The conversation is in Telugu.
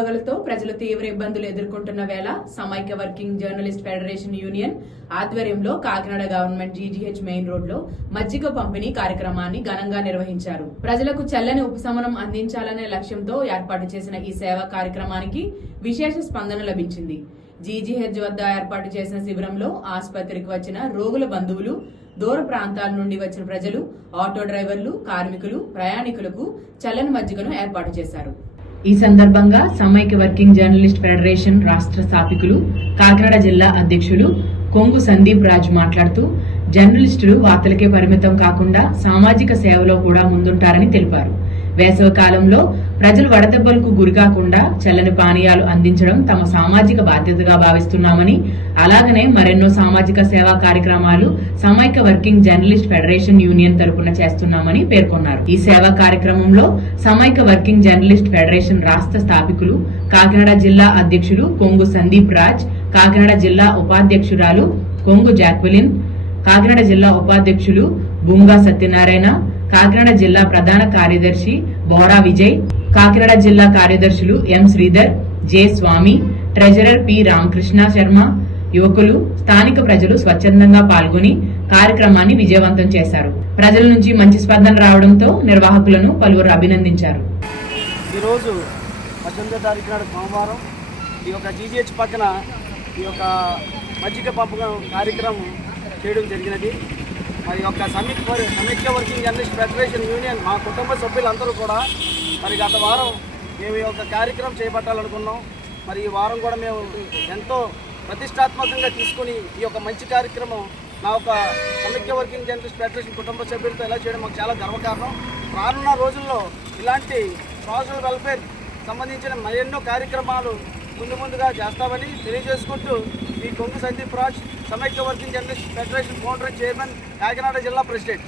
గుడ్లబగలతో ప్రజలు తీవ్ర ఇబ్బందులు ఎదుర్కొంటున్న వేళ సమైక్య వర్కింగ్ జర్నలిస్ట్ ఫెడరేషన్ యూనియన్ ఆధ్వర్యంలో Kakinada government GGH main road లో మజ్జిగ పంపిణీ కార్యక్రమాన్ని ఘనంగా నిర్వహించారు. ప్రజలకు చల్లని ఉపశమనం అందించాలనే లక్ష్యంతో ఏర్పాటు చేసిన ఈ సేవా కార్యక్రమానికి విశేష స్పందన లభించింది. జీజీహెచ్ వద్ద ఏర్పాటు చేసిన శిబిరంలో ఆసుపత్రికి వచ్చిన రోగుల బంధువులు, దూర ప్రాంతాల నుండి వచ్చిన ప్రజలు, ఆటో డ్రైవర్లు, కార్మికులు, ప్రయాణికులకు చల్లని మజ్జిగను ఏర్పాటు చేశారు. ఈ సందర్భంగా సమైక్య వర్కింగ్ జర్నలిస్ట్ ఫెడరేషన్ రాష్ట్ర స్థాపికులు, కాకినాడ జిల్లా అధ్యక్షులు కొంగు సందీప్ రాజ్ మాట్లాడుతూ జర్నలిస్టులు వార్తలకే పరిమితం కాకుండా సామాజిక సేవలో కూడా ముందుంటారని తెలిపారు. వేసవి కాలంలో ప్రజలు వడదెబ్బలకు గురికాకుండా చల్లని పానీయాలు అందించడం తమ సామాజిక బాధ్యతగా భావిస్తున్నామని, అలాగనే మరెన్నో సామాజిక సేవా కార్యక్రమాలు సమైక్య వర్కింగ్ జర్నలిస్ట్ ఫెడరేషన్ యూనియన్ తరపున చేస్తున్నామని పేర్కొన్నారు. ఈ సేవా కార్యక్రమంలో సమైక్య వర్కింగ్ జర్నలిస్ట్ ఫెడరేషన్ రాష్ట్ర స్థాపికులు, కాకినాడ జిల్లా అధ్యక్షులు కొంగు సందీప్ రాజ్, కాకినాడ జిల్లా ఉపాధ్యక్షురాలు కొంగు జాక్వెలిన్, కాకినాడ జిల్లా ఉపాధ్యక్షులు బుంగా సత్యనారాయణ, కాకినాడ జిల్లా ప్రధాన కార్యదర్శి బోరా విజయ్, కాకినాడ జిల్లా కార్యదర్శులు ఎం శ్రీధర్, జె స్వామి, ట్రెజరర్ పి రామకృష్ణ శర్మ, యువకులు, స్థానిక ప్రజలు స్వచ్ఛందంగా పాల్గొని కార్యక్రమాన్ని విజయవంతం చేశారు. ప్రజల నుంచి మంచి స్పందన రావడంతో నిర్వాహకులను పలువురు అభినందించారు. ఈరోజు 18వ తారీఖు నాడు సోమవారం ఈ యొక్క జీజీహెచ్ పక్కన ఈ యొక్క మజ్జిగ పంపకం కార్యక్రమం చేయడం జరిగినది. మరి యొక్క సమైక్య వర్కింగ్ జర్నలిస్ట్ ఫెడరేషన్ యూనియన్ మా కుటుంబ సభ్యులందరూ కూడా మరి గత వారం మేము ఈ యొక్క కార్యక్రమం చేపట్టాలనుకున్నాం. మరి ఈ వారం కూడా మేము ఎంతో ప్రతిష్టాత్మకంగా తీసుకుని ఈ యొక్క మంచి కార్యక్రమం నా ఒక సమైక్య వర్కింగ్ జర్నలిస్ట్ ఫెడరేషన్ కుటుంబ సభ్యులతో ఇలా చేయడం మాకు చాలా గర్వకారణం. రానున్న రోజుల్లో ఇలాంటి సోషల్ వెల్ఫేర్ సంబంధించిన మరెన్నో కార్యక్రమాలు ముందుగా చేస్తామని తెలియజేసుకుంటూ ఈ కొంగు సందీప్ రాజ్, సమైక్య working journalist federation founder, chairman, Kakinada జిల్లా ప్రెసిడెంట్.